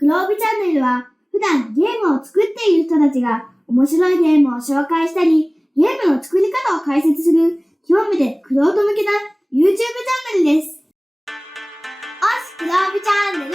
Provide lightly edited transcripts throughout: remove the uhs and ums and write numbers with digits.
黒帯チャンネルは普段ゲームを作っている人たちが面白いゲームを紹介したり、ゲームの作り方を解説する興味でクロート向けな YouTube チャンネルです。黒帯チャンネル。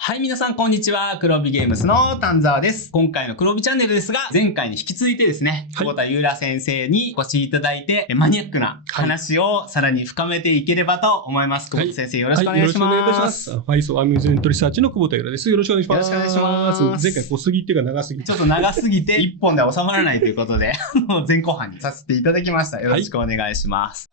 はい、皆さんこんにちは。黒帯ゲームズの丹沢です。今回の黒帯チャンネルですが、前回に引き続いてですね、久保田ゆうら先生にお越しいただいて、マニアックな話をさらに深めていければと思います。久保田先生、よろしくお願いします。よろしくお願いいたします。ファイソーアミューズメントリサーチの久保田ゆうらです。よろしくお願いします。よろしくお願いします。前回濃すぎっていうか長すぎて。ちょっと長すぎて一本では収まらないということで、前後半にさせていただきました。よろしくお願いします。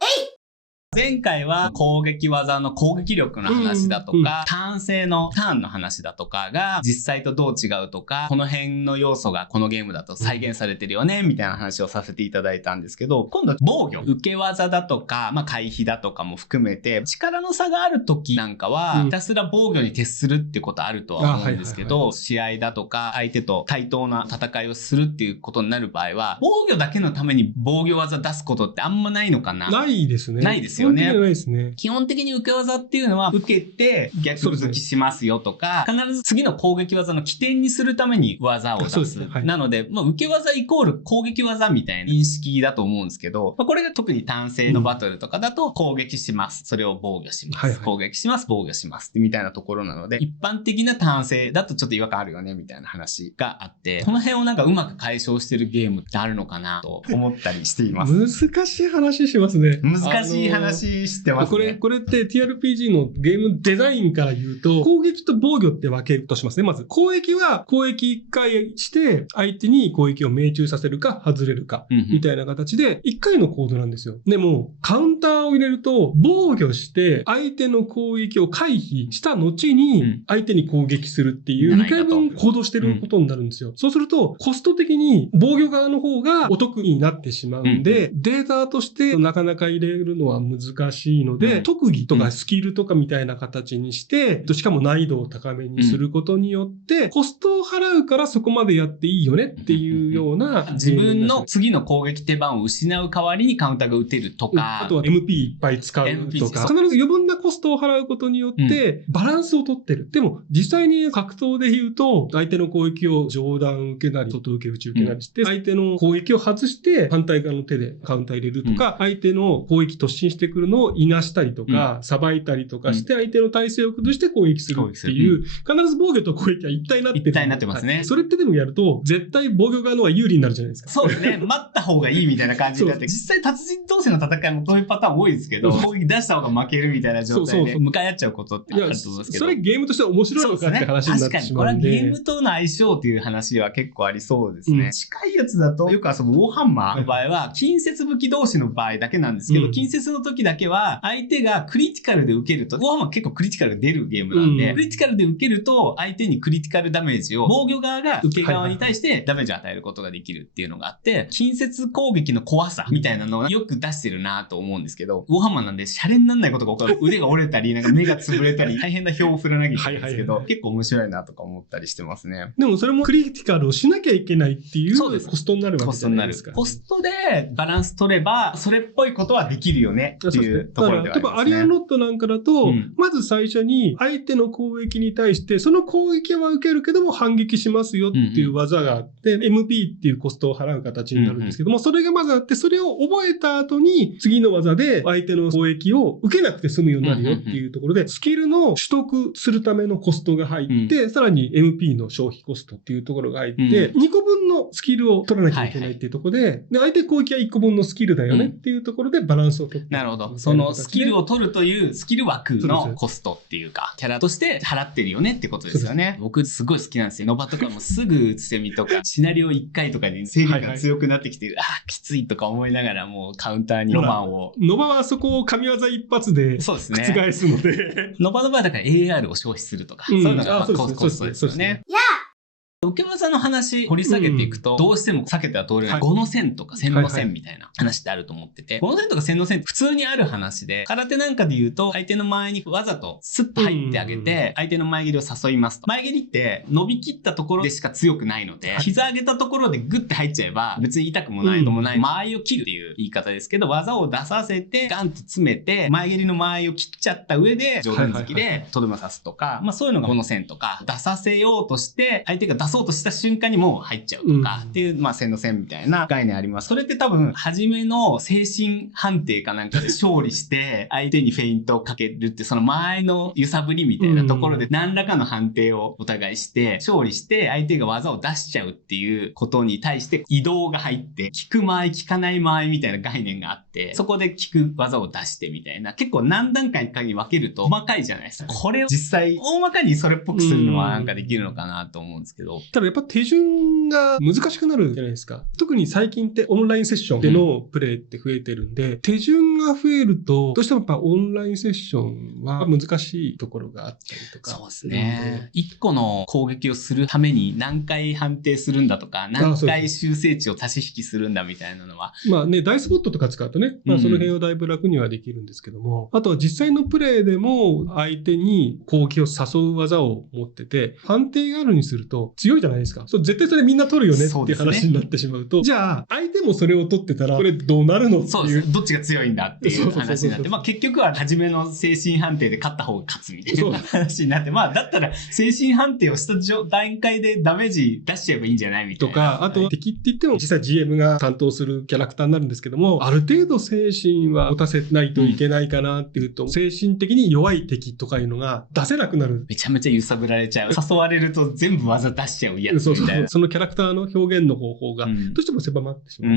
前回は攻撃技の攻撃力の話だとか、ターン制のターンの話だとかが実際とどう違うとか、この辺の要素がこのゲームだと再現されてるよね、みたいな話をさせていただいたんですけど、今度は防御、受け技だとか、回避だとかも含めて、力の差がある時なんかは、ひたすら防御に徹するってことあるとは思うんですけど、試合だとか相手と対等な戦いをするっていうことになる場合は、防御だけのために防御技出すことってあんまないのかな？ないですね。ないですよね。ないですね。基本的に受け技っていうのは受けて逆抜きしますよとか、必ず次の攻撃技の起点にするために技を出す。なので、受け技イコール攻撃技みたいな認識だと思うんですけど、これが特に単性のバトルとかだと攻撃します。それを防御します。攻撃します。防御します。みたいなところなので、一般的な単性だとちょっと違和感あるよねみたいな話があって、この辺をなんかうまく解消してるゲームってあるのかなと思ったりしています。難しい話しますね。難しい話してますね。これって TRPG のゲームデザインから言うと、攻撃と防御って分けるとしますね。まず、攻撃は攻撃1回して、相手に攻撃を命中させるか外れるか、みたいな形で、1回の行動なんですよ。でも、カウンターを入れると、防御して、相手の攻撃を回避した後に、相手に攻撃するっていう、2回分行動してることになるんですよ。そうすると、コスト的に防御側の方がお得になってしまうんで、データとしてなかなか入れるのは難しいので、特技とかスキルとかみたいな形にして、しかも難易度を高めにすることによって、コストを払うからそこまでやっていいよねっていうような。自分の次の攻撃手番を失う代わりにカウンターが打てるとか。あとは MP いっぱい使うとか。必ず余分なコストを払うことによって、バランスを取ってる。でも、実際に格闘で言うと、相手の攻撃を上段受けなり、外受け内受けなりして、相手の攻撃を外して、反対側の手でカウンター入れるとか、相手の攻撃突進してくるのをいなしたりとか、さばいたりとかして、相手の体勢を崩して攻撃するっていう、必ず防御と攻撃は一体になってる。一体になってますね。それってでもやると、絶対防御側の方が有利になるじゃないですか。そうですね。待った方がいいみたいな感じになって、実際達人同士の戦いもそういうパターン多いですけど、攻撃出した方が負けるみたいな状態で向かい合っちゃうことってあると思うんですけど。それゲームとしては面白いのかって話になってしまうんで。確かに、これはゲームとの相性っていう話は結構ありそうですね。近いやつだと、よく遊ぶウォーハンマーの場合は、近接武器同士の場合だけなんですけど、近接の時だけは、相手がクリティカルで受けると、ウォーハンマー結構クリティカルが出るゲームなんで、クリティカルで受けると、相手にクリティカルダメージを、防御側が受け側に対してダメージを与えることができるっていうのがあって、近接攻撃の怖さみたいなのをよく出してるなと思うんですけど、ウォーハンマーなんでシャレにならないことが起こる。腕が折れたり、なんか目が潰れたり、大変な票を振らなきゃいけないんですけど、結構面白いなとか思ったりしてますね。でもそれもクリティカルをしなきゃいけないっていうコストになるわけじゃないですか。コストでバランス取れば、それっぽいことはできるよねっていうところではありますね。例えばアリアンロットなんかだと、まず最初に相手の攻撃に対して、その攻撃は受けるけども反撃しますよっていう技があって、MP っていうコストを払う形になるんですけども、それがまずあって、それを覚えた後に、次の技で相手の攻撃を受けなくて済むようになるよっていうところで、スキルの取得するためのコストが入って、さらに MP の消費コストっていうところが入って、2個分のスキルを取らなきゃいけないっていうところで、相手攻撃は1個分のスキルだよねっていうところでバランスを取って。なるほど。そのスキルを取るというスキル枠のコストっていうか、キャラとして払ってるよねってことですよね。僕すごい好きなんですよ。ノバとかもすぐ打つセミとか、シナリオ1回とかに制限が強くなってきて、きついとか思いながらもうカウンターにノバを。ノバはそこを神業一発で覆すので。ノバの場合だから AR を消費するとか、そういうのがコストですよね。受け技の話掘り下げていくと、どうしても避けては通れない。5の線とか1000の線みたいな話ってあると思ってて、5の線とか1000の線って普通にある話で、空手なんかで言うと、相手の前にわざとスッと入ってあげて、相手の前蹴りを誘いますと。前蹴りって伸びきったところでしか強くないので、膝上げたところでグッて入っちゃえば、別に痛くもないのもない、間合いを切るっていう言い方ですけど、技を出させて、ガンと詰めて、前蹴りの間合いを切っちゃった上で、上段突きでとどめを刺すとか、そういうのが5の線とか、出させようとして、相手が出そうとした瞬間にもう入っちゃうとか、っていう、1000の線みたいな概念あります。それって多分、初めの精神判定かなんかで勝利して、相手にフェイントをかけるって、その前の揺さぶりみたいなところで、何らかの判定をお互いして、勝利して、相手が技を出しちゃうっていうことに対して、移動が入って、効く間合い、効かない間合いみたいな概念があって、そこで効く技を出してみたいな、結構何段階かに分けると細かいじゃないですか。これを実際、大まかにそれっぽくするのはなんかできるのかなと思うんですけど。ただやっぱ手順が難しくなるじゃないですか。特に最近ってオンラインセッションでのプレイって増えてるんで、手順が増えると、どうしてもやっぱオンラインセッションは難しいところがあったりとか。そうですね。1個の攻撃をするために何回判定するんだとか、何回修正値を足し引きするんだみたいなのは。ダイスボットとか使うとね、その辺をだいぶ楽にはできるんですけども、あとは実際のプレイでも相手に攻撃を誘う技を持ってて、判定があるにすると強いじゃないですか。絶対それみんな取るよねっていう話になってしまうと、じゃあ相手もそれを取ってたら、これどうなるのっていう。そうです。どっちが強いんだっていう話になって、結局は初めの精神判定で勝った方が勝つみたいな話になって、だったら精神判定をした段階でダメージ出しちゃえばいいんじゃないみたいな。とか、あと敵って言っても実際 GM が担当するキャラクターになるんですけども、ある程度精神は持たせないといけないかなっていうと、精神的に弱い敵とかいうのが出せなくなる。めちゃめちゃ揺さぶられちゃう。誘われると全部技出しちゃうやつみたいな。そのキャラクターの表現の方法がどうしても狭まってしまう。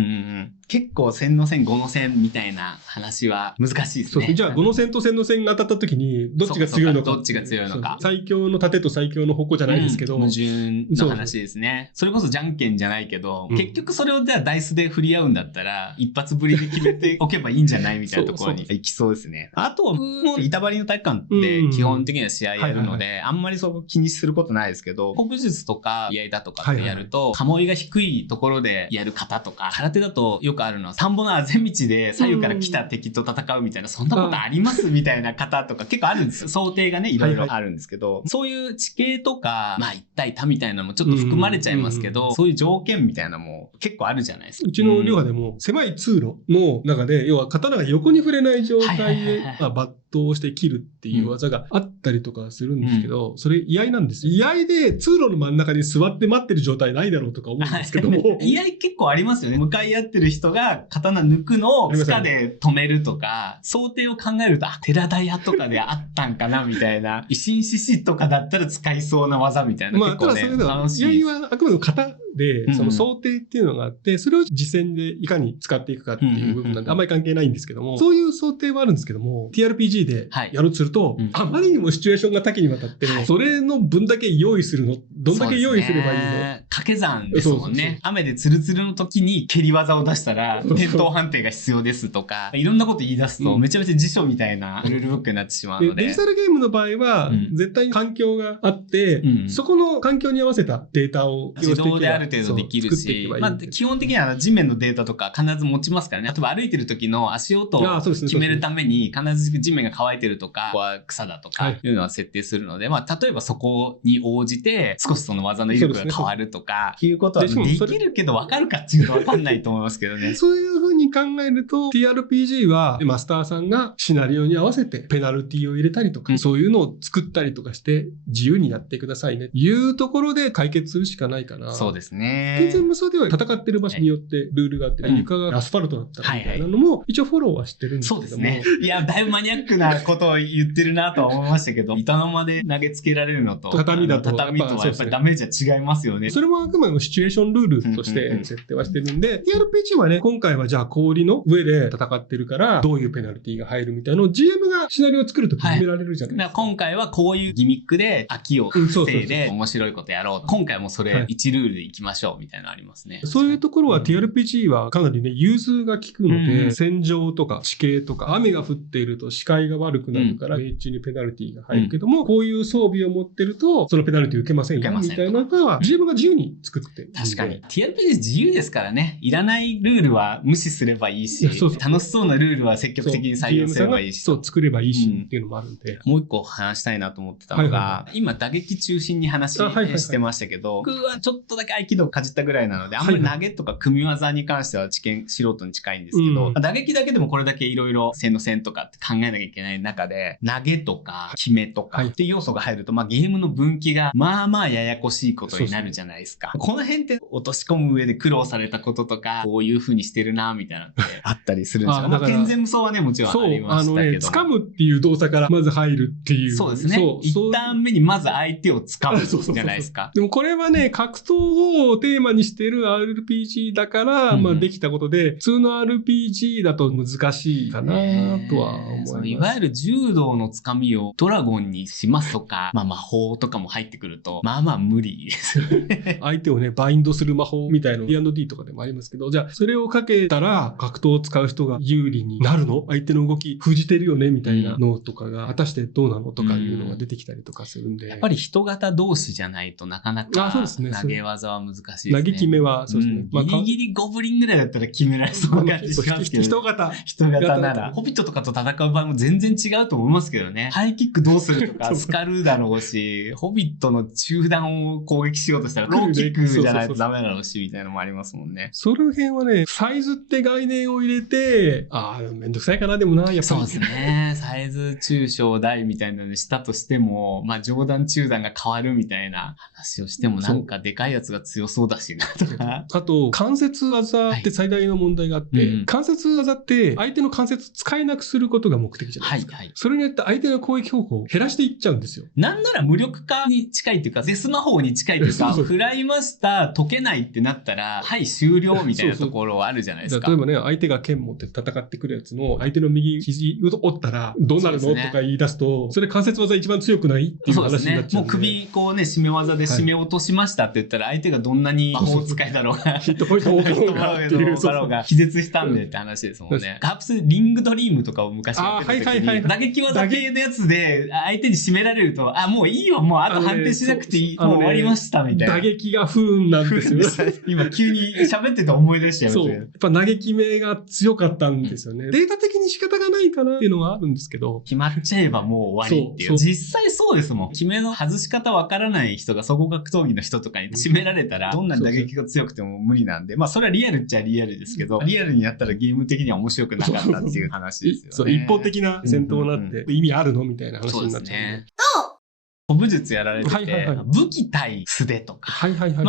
結構1000の線、5の線みたいな話は難しいですね。じゃあ5の線と1000の線が当たった時にどっちが強いのか。どっちが強いのか。最強の盾と最強の矛じゃないですけど。矛盾の話ですね。それこそじゃんけんじゃないけど、結局それをじゃあダイスで振り合うんだったら、一発ぶりで決めておけばいいんじゃないみたいなところに行きそうですね。あと、もう板張りの体育館って基本的には試合やるので、あんまりそこ気にすることないですけど、古武術とか居合だとかってやると、鴨居が低いところでやる方とか、空手だとよくあるのは、田んぼのあぜ道で左右から来た敵と戦うみたいな、そんなことありますみたいな方とか結構あるんですよ。想定がね、いろいろあるんですけど、そういう地形とか、一対多みたいなのもちょっと含まれちゃいますけど、そういう条件みたいなのも結構あるじゃないですか。うちの寮でも狭い通路の中で、要は刀が横に触れない状態で、抜刀して切るっていう技があったりとかするんですけど、それ居合なんです。居合で通路の真ん中に座って待ってる状態ないだろうとか思うんですけども。居合結構ありますよね。向かい合ってる人が刀抜くのを塚で止めるとか、想定を考えると、寺田屋とかであったんかなみたいな、維新志士とかだったら使いそうな技みたいな。結構ね、楽しい。居合はあくまでも型で、その想定っていうのがあって、それを実践でいかに使っていくかっていう部分なんで、あんまり関係ないんですけども、そういう想定はあるんですけども、TRPG でやるとすると、あまりにもシチュエーションが多岐にわたって、それの分だけ用意するの、どんだけ用意すればいいの、掛け算ですもんね。雨でツルツルの時に蹴り技を出したら、転倒判定が必要ですとか、いろんなこと言い出すと、めちゃめちゃ辞書みたいなルールブックになってしまうので。デジタルゲームの場合は、絶対に環境があって、そこの環境に合わせたデータを自動である程度できるし、基本的には地面のデータとか必ず持ちますからね。例えば歩いてる時の足音を決めるために、必ず地面が乾いてるとか、ここは草だとかいうのは設定するので、例えばそこに応じて少しその技の威力が変わるとか、いうことはできるけど分かるかっていうと分かんないと思いますけどね。そういう風に考えると、TRPG はマスターさんがシナリオに合わせてペナルティを入れたりとか、そういうのを作ったりとかして自由にやってくださいね。いうところで解決するしかないかな。そうですね。全然無双では戦ってる場所によってルールがあって、床がアスファルトだったりみたいなのも一応フォローはしてるんですけども。そうですね。いや、だいぶマニアックなことを言ってるなとは思いましたけど、板の間で投げつけられるのと、畳とはやっぱりダメージは違いますよね。それもあくまでもシチュエーションルールとして設定はしてるんで、TRPG はね、今回はじゃあ氷の上で戦ってるから、どういうペナルティが入るみたいなのを GM がシナリオを作るときに決められるじゃないですか。今回はこういうギミックで飽きを防いで面白いことやろう。今回はもうそれ1ルールでいきましょうみたいなのありますね。そういうところは TRPG はかなりね、融通が効くので、戦場とか地形とか、雨が降っていると視界が悪くなるから、命中にペナルティが入るけども、こういう装備を持ってると、そのペナルティ受けませんよ、みたいなのは、GM が自由に作ってる。確かに。TRPG 自由ですからね。いらないルールは無視すればいいし、楽しそうなルールは積極的に採用すればいいし。そう、作ればいいし、っていうのもあるんで。もう一個話したいなと思ってたのが、今打撃中心に話してましたけど、僕はちょっとだけ合気道かじったぐらいなので、あんまり投げとか組み技に関しては素人に近いんですけど、打撃だけでもこれだけいろいろ線の線とかって考えなきゃいけない中で、投げとか決めとかっていう要素が入ると、ゲームの分岐がまあややこしいことになるじゃないですか。この辺って落とし込む上で苦労されたこととか、こういう風にしてるなみたいなのってあったりするんですよ。健全無双はね、もちろんありましたけど。掴むっていう動作からまず入るっていう。そうですね。一旦目にまず相手を掴むじゃないですか。でもこれはね、格闘をテーマにしている RPG だから、できたことで、普通の RPG だと難しいかなとは思います。いわゆる柔道の掴みをドラゴンにしますとか、魔法とかも入ってくると、無理ですよね。相手をね、バインドする魔法みたいな D&D とかでもありますけど、じゃあそれをかけたら格闘を使う人が有利になるの？相手の動き封じてるよねみたいなのとかが、果たしてどうなのとかいうのが出てきたりとかするんで。やっぱり人型同士じゃないとなかなか投げ技は難しいですね。投げ決めは、そうですね。ギリギリゴブリンぐらいだったら決められそうな感じしますけど。人型なら。ホビットとかと戦う場合も全然違うと思いますけどね。ハイキックどうするとか、スカルだろうし、ホビットの中段を攻撃しようとしたら、ローキックじゃないとダメだろうし、みたいなのもありますもんね。その辺はね、サイズって概念を入れて、めんどくさいかな、でもな、やっぱり。そうですね。サイズ、中小、大みたいなのにしたとしても、上段、中段が変わるみたいな話をしても、なんかでかいやつが強そうだしな、とか。あと、関節技って最大の問題があって、関節技って相手の関節使えなくすることが目的じゃないですか。それによって相手の攻撃方法を減らしていっちゃうんですよ。なんなら無力化に近いというか、デス魔法に近いというか、食らいました、解けないってなったら、はい、終了みたいなところはあるじゃないですか。例えばね、相手が剣持って戦ってくるやつの、相手の右肘を折ったら、どうなるのとか言い出すと、それ関節技一番強くないっていう話になっちゃう。もう首こうね、締め技で締め落としましたって言ったら、相手がどんなに魔法使いだろうが、ヒットポイントを取ろうがっていう。気絶したんでって話ですもんね。カープスリングドリームとかを昔やってた時に、打撃技系のやつで相手に締められると、もういいよ、もうあと判定しなくていい、もう終わりましたみたいな。打撃が不運なんですよ。今急に喋ってて思い出したよ。そう。やっぱ投げ決めが強かったんですよね。データ的に仕方がないかなっていうのはあるんですけど。決まっちゃえばもう終わりっていう。実際そうですもん。決めの外し方わからない人が総合格闘技の人とかに締められたら、どんなに打撃が強くても無理なんで、それはリアルっちゃリアルですけど、リアルにやったらゲーム的には面白くなかったっていう話ですよね。そう、一方的な戦闘になって、意味あるのみたいな話になっちゃうね。武術やられてて、武器対素手とか。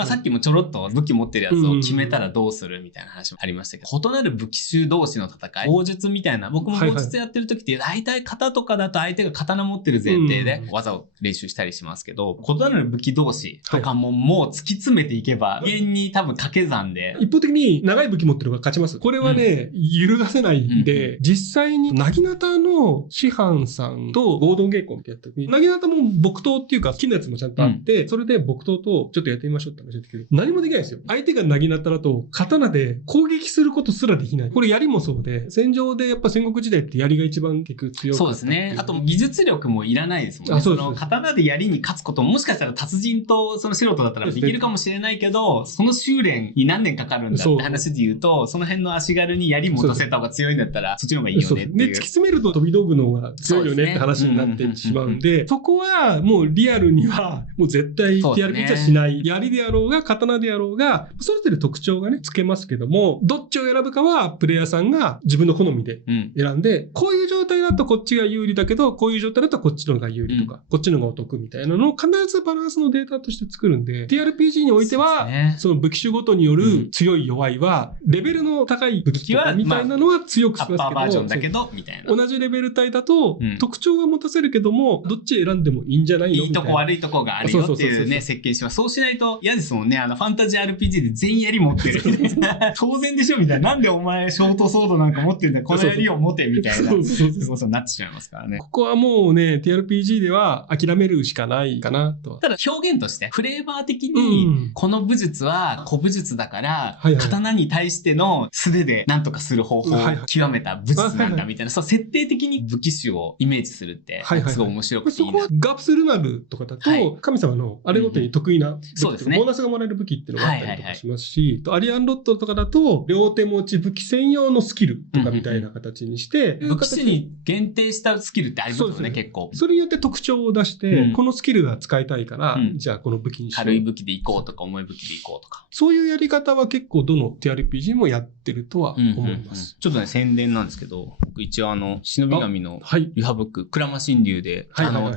さっきもちょろっと武器持ってるやつを決めたらどうするみたいな話もありましたけど、異なる武器種同士の戦い、砲術みたいな、僕も砲術やってる時って、大体型とかだと相手が刀持ってる前提で技を練習したりしますけど、異なる武器同士とかももう突き詰めていけば、永遠に多分掛け算で。一方的に長い武器持ってる方が勝ちます。これはね、揺るがせないんで、実際に、なぎなたの師範さんと合同稽古ってやった時に、なぎなたも木刀っていうか、好きなやつもちゃんとあって、それで木刀とちょっとやってみましょうって話だったけど、何もできないんですよ。相手がなぎなただと、刀で攻撃することすらできない。これ槍もそうで、戦場でやっぱ戦国時代って槍が一番結局強かった。そうですね。あと技術力もいらないですもんね。その刀で槍に勝つことも、もしかしたら達人とその素人だったらできるかもしれないけど、その修練に何年かかるんだって話で言うと、その辺の足軽に槍も落とせた方が強いんだったら、そっちの方がいいよねっていう。で、突き詰めると飛び道具の方が強いよねって話になってしまうんで、そこはもうリアルには、もう絶対 TRPG はしない。槍であろうが、刀であろうが、それぞれ特徴がね、つけますけども、どっちを選ぶかは、プレイヤーさんが自分の好みで選んで、こういう状態だとこっちが有利だけど、こういう状態だとこっちの方が有利とか、こっちの方がお得みたいなのを必ずバランスのデータとして作るんで、TRPG においては、その武器種ごとによる強い弱いは、レベルの高い武器はみたいなのは強くしますけど、アッパーバージョンだけど、みたいな。同じレベル帯だと、特徴は持たせるけども、どっち選んでもいいんじゃないないのいいとこ悪いとこがあるよっていうね、設計します。そうしないと嫌ですもんね。ファンタジー RPG で全員槍持ってるみたいな。当然でしょみたいな。なんでお前ショートソードなんか持ってるんだ。この槍を持てみたいな。そういうことになってしまいますからね。ここはもうね、TRPG では諦めるしかないかなと。ただ表現として、フレーバー的に、この武術は古武術だから、刀に対しての素手で何とかする方法を極めた武術なんだみたいな、そう設定的に武器種をイメージするって、すごい面白くていいな。そこはガプスルナルとかだと、神様のあれごとに得意な武器、ボーナスがもらえる武器っていうのがあったりとかしますし、アリアンロットとかだと、両手持ち武器専用のスキルとかみたいな形にして、武器種に限定したスキルってありますよね、結構。それによって特徴を出して、このスキルが使いたいから、じゃあこの武器にしよう。軽い武器でいこうとか重い武器でいこうとか。そういうやり方は結構どの TRPG もやってるとは思います。ちょっとね、宣伝なんですけど、僕一応忍び神の流派ブック、鞍馬神流で、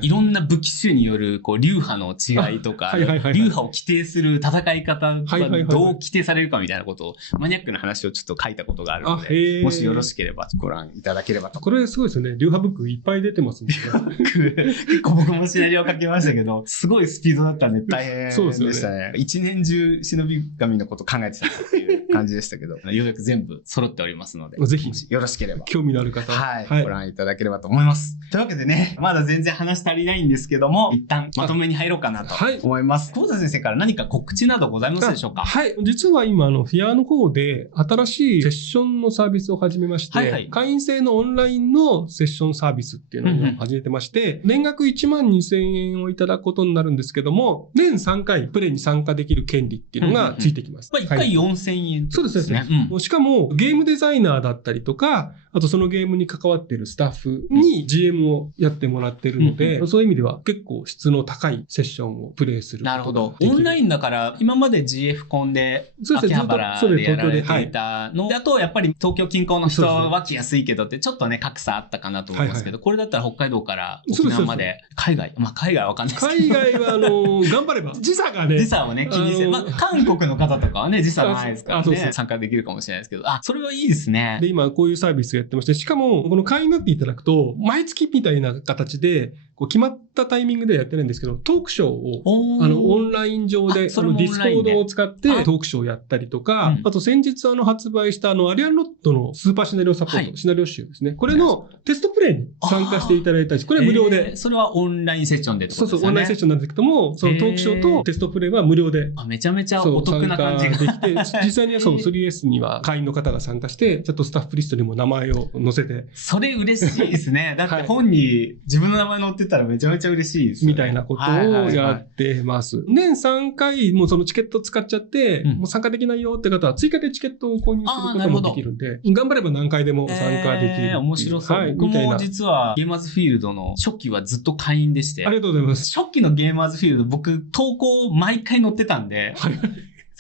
いろんな武器種による流派の違いとか、流派を規定する戦い方がどう規定されるかみたいなことを、マニアックな話をちょっと書いたことがあるので、もしよろしければご覧いただければと。これすごいですよね。流派ブックいっぱい出てますもんね。結構僕もシナリオ書きましたけど、すごいスピードだったんで大変でしたね。一年中忍び神のこと考えてたっていう感じでしたけど、ようやく全部揃っておりますので、ぜひよろしければ興味のある方はご覧いただければと思います。というわけでね、まだ全然話足りないんですけども、一旦まとめに入ろうかなと思います。久保田先生から何か告知などございますでしょうか？はい。実は今フィアの方で新しいセッションのサービスを始めまして、会員制のオンラインのセッションサービスっていうのを始めてまして、年額12,000円をいただくことになるんですけども、年3回プレイに参加できる権利っていうのがついてきます。1回4,000円。そうですね。しかもゲームデザイナーだったりとか、あとそのゲームに関わっているスタッフに GM をやってもらってるので、そういう意味では結構質の高いセッションをプレイする。なるほど。オンラインだから、今まで GF コンで、秋葉原でやられていたのだと、やっぱり東京近郊の人は来やすいけどって、ちょっとね、格差あったかなと思いますけど、これだったら北海道から沖縄まで、海外はわかんないですけど。海外は頑張れば、時差がね。時差をね、気にせず、韓国の方とかはね、時差がないですからね、参加できるかもしれないですけど、それはいいですね。で、今こういうサービスやってまして、しかも、この会員になっていただくと、毎月みたいな形で、決まったタイミングでやってるんですけど、トークショーを、オンライン上で、ディスコードを使ってトークショーをやったりとか、あと先日発売したアリアンロットのスーパーシナリオサポート、シナリオ集ですね。これのテストプレイに参加していただいたり、これは無料で。それはオンラインセッションでってことですね。そう、オンラインセッションなんですけども、そのトークショーとテストプレイは無料で。めちゃめちゃお得な感じができて、実際に3S には会員の方が参加して、ちょっとスタッフリストにも名前を載せて。それ嬉しいですね。だって本に自分の名前載ってたらめちゃめちゃ嬉しい。みたいなことをやってます。年3回、もうそのチケット使っちゃって、もう参加できないよって方は追加でチケットを購入することもできるんで、頑張れば何回でも参加できる。面白そう。僕も実はゲーマーズフィールドの初期はずっと会員でして。ありがとうございます。初期のゲーマーズフィールド僕投稿毎回載ってたんで、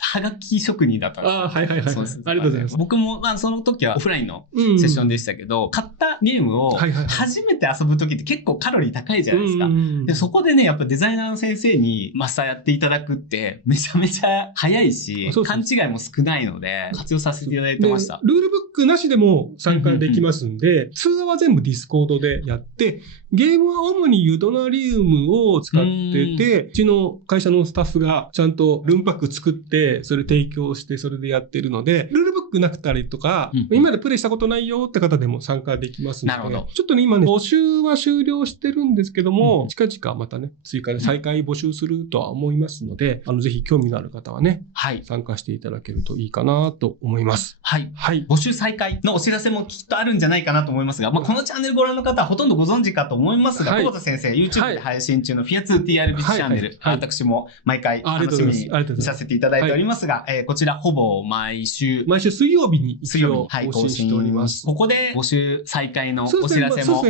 はがき職人だったんです。はい。ありがとうございます。僕も、その時はオフラインのセッションでしたけど、買ったゲームを初めて遊ぶ時って結構カロリー高いじゃないですか。で、そこでね、やっぱデザイナーの先生にマスターやっていただくってめちゃめちゃ早いし、勘違いも少ないので、活用させていただいてました。ルールブックなしでも参加できますんで、通話は全部ディスコードでやって、ゲームは主にユドナリウムを使ってて、うちの会社のスタッフがちゃんとルームパック作って、それ提供してそれでやってるので、ルールブックなくたりとか、今までプレイしたことないよって方でも参加できますので、ちょっとね、今ね、募集は終了してるんですけども、近々またね、追加で再開募集するとは思いますので、ぜひ興味のある方はね、参加していただけるといいかなと思います。はい。募集再開のお知らせもきっとあるんじゃないかなと思いますが、このチャンネルご覧の方はほとんどご存知かと思いますが、久保田先生、YouTube で配信中のフィア2 TRPG チャンネル、私も毎回楽しみに見させていただいておりますが、こちらほぼ毎週水曜日に更新しております。ここで募集再開のお知らせも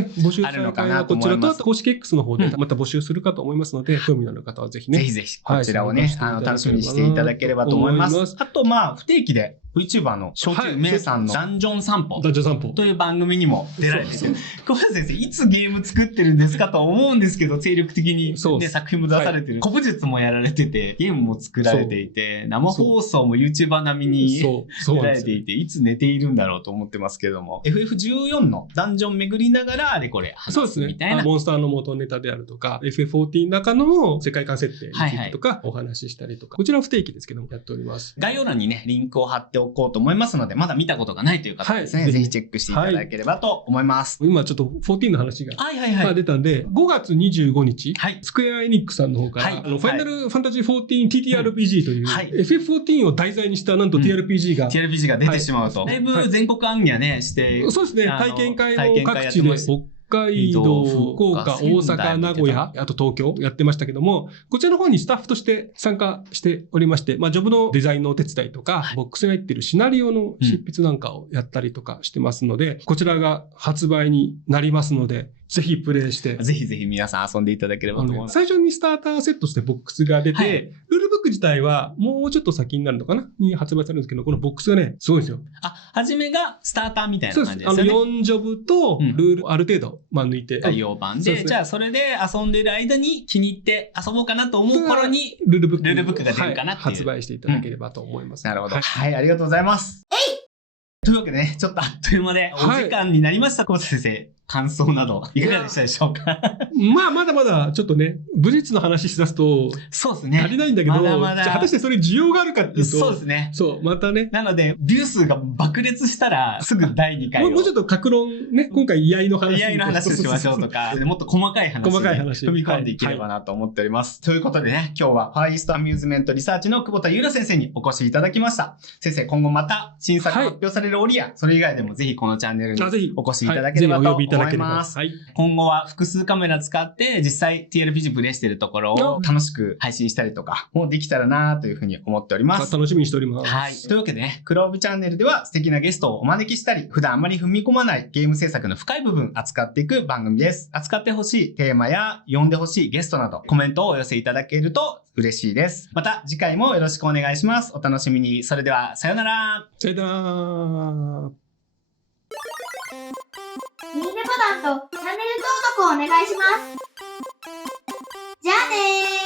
あるのかなと思います。こちらと公式 X の方でまた募集するかと思いますので、興味のある方はぜひね。ぜひこちらをね、楽しみにしていただければと思います。あと、不定期で VTuber の焼酎名産のダンジョン散歩ダンジョン散歩。という番組にも出られてて、そう小林先生、いつゲーム作ってるんですかと思うんですけど、精力的に、ね、そうです作品も出されてる。古武術もやられてて、ゲームも作られていて、生放送も YouTuber 並みにそう出なんですよ。られていて、いつ寝ているんだろうと思ってますけれども、FF14 のダンジョン巡りながら、あれこれ話そうですねすみたいな。モンスターの元ネタであるとか、FF14 の中の世界観設定についてとか、お話ししたりとか、こちらは不定期ですけども、やっております。概要欄にね、リンクを貼っておこうと思いますので、まだ見たことがないという方はですね、はいぜひチェックしていただければと思います。今ちょっと14の話がはいはいはい。出たんで、5月25日、はい。スクエアエニックスさんの方から、はいファイナルファンタジー 14TTRPG という、はい FF14 を題材にしたなんと TRPG が、 TRPG が出てしまうと。だいぶ全国暗夜ね、して。そうですね、あの体験会体験も各地で、会やってました北海道、福岡、大仙台阪、名古屋、あと東京やってましたけども、こちらの方にスタッフとして参加しておりまして、ジョブのデザインのお手伝いとか、ボックスに入っているシナリオの執筆なんかをやったりとかしてますので、こちらが発売になりますので、ぜひプレイして。ぜひぜひ皆さん遊んでいただければと思います。最初にスターターセットしてボックスが出て、はいルールブック自体はもうちょっと先になるのかなに発売されるんですけど、このボックスがね、すごいんですよ。はじめがスターターみたいなそうです。感じですよね。 4ジョブとルールある程度、抜いて。概要版で、そうですねじゃあそれで遊んでる間に気に入って遊ぼうかなと思う頃に、ルールブックが出るかなっていう発売していただければと思います。なるほど。はいはい、ありがとうございます。というわけでね、ちょっとあっという間でお時間になりました。小瀬先生、感想などいかがでしたでしょうか？まだまだちょっとね、武術の話しだすとそうですね。足りないんだけど、まだまだじゃあ果たしてそれ需要があるかっていうと、そうですね。そう、またね。なので、ビュー数が爆裂したら、すぐ第2回を。もうちょっと格論ね、今回居合の話。居合の話をしましょうとか、もっと細かい話細かい話踏み込んでいければなと思っております。ということでね、今日はファーイーストアミューズメントリサーチの久保田優良先生にお越しいただきました。先生、今後また新作発表される折や、それ以外でもぜひこのチャンネルにお越しいただければと思います。今後は複数カメラ使って実際 TRPG プレイしてるところを楽しく配信したりとかもできたらなというふうに思っております。楽しみにしております。はい。というわけでね、クローブチャンネルでは素敵なゲストをお招きしたり、普段あまり踏み込まないゲーム制作の深い部分扱っていく番組です。扱ってほしいテーマや呼んでほしいゲストなどコメントをお寄せいただけると嬉しいです。また次回もよろしくお願いします。お楽しみに。それではさようなら。さよなら。いいねボタンとチャンネル登録をお願いします。じゃあねー。